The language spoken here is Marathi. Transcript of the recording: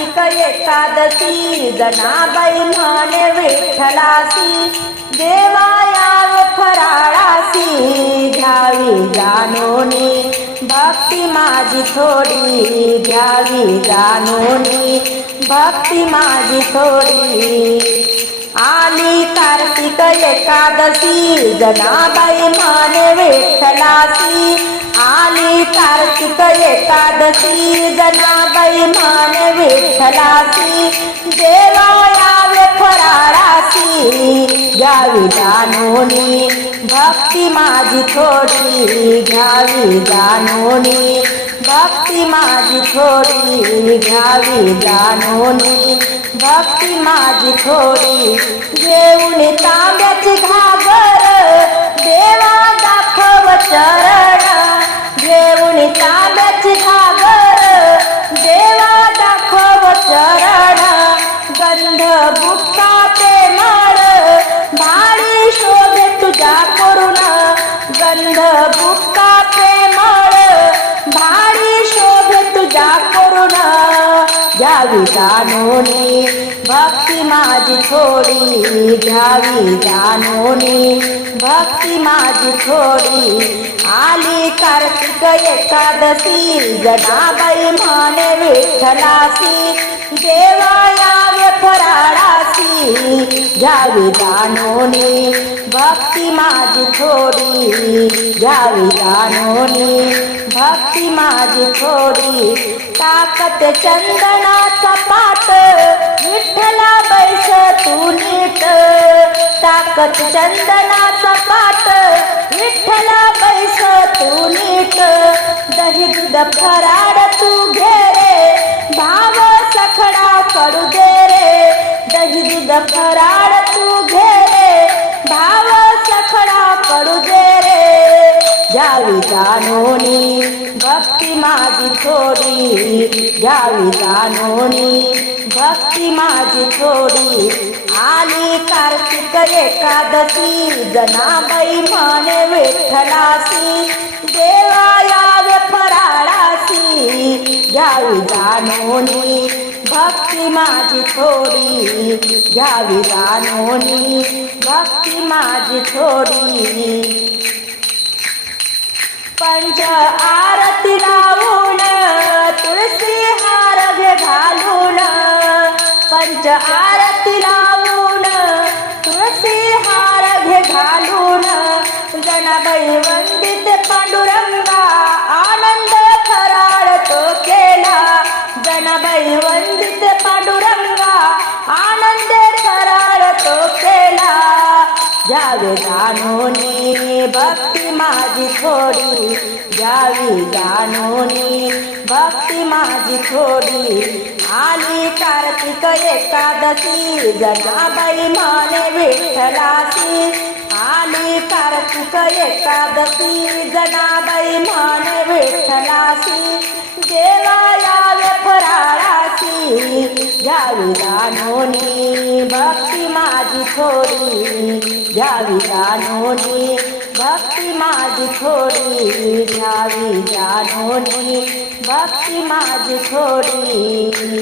कार्तिक एकादशी जनाबाई म्हणे विठ्ठलासी. देवायाव फराळासी घ्यावी जाणोनी. भक्ती माझी थोडी घ्यावी जाणोनी. भक्ती माझी थोडी. आली कार्तिक एकादशी जनाबाई माने विठ्ठलासी. आली कार्तिक एकादशी जनाबाई माने विठ्ठलासी देवा यावे फराळासी घ्यावी जाणोनी. भक्ती माझी थोडी घ्यावी जाणोनी. भक्ती माझी थोडी घ्यावी जाणोनी. भक्ती माझी थोडी घेऊन ता गंध ते माळ भारी शोधे तुझ्या करुण. गंध बुक्का ते माळ भारी शोधे तुझ्या करुण. घ्यावी जाणोनी भक्ती माझी थोडी घ्यावी जाणोनी भक्ती माझी थोडी. आली कार्तिक एकादशी जनाबाई म्हणे विठ्ठलासी. देव घ्यावी जाणोनी भक्ती माझी थोडी. घ्यावी जाणोनी भक्ती माझी थोडी. ताकत चंदनाचा पाट विठ्ठला बैस तू नीट. ताकत चंदनाचा पाट विठ्ठला बैस तू नीट. दही दुध फराड पडू दे रे. घ्यावी जाणोनी. भक्ती माझी थोडी. घ्यावी जाणोनी. भक्ती माझी थोडी. आली कार्तिक एकादशी. जनाबाई म्हणे विठ्ठलासी. देवा यावे फराळासी. घ्यावी जाणोनी. भक्ती माझी थोडी. घ्यावी जाणोनी. भक्ती माझी थोडी. पंच आरती लावून तुळसी हार घे घालून पंच आरती लावून तुळसी हार घे घालून जनाबाई घ्यावे जानोनी भक्ती माझी थोडी. जावी जाणोनी भक्ती माझी थोडी. आली कार्तिक एकादशी जनाबाई माने विठ्ठलासी. आली कार्तिक एकादशी घ्यावी जाणोनी भक्ती माझी थोडी घ्यावी जाणोनी भक्ती माझी थोडी घ्यावी जाणोनी भक्ती माझी थोडी.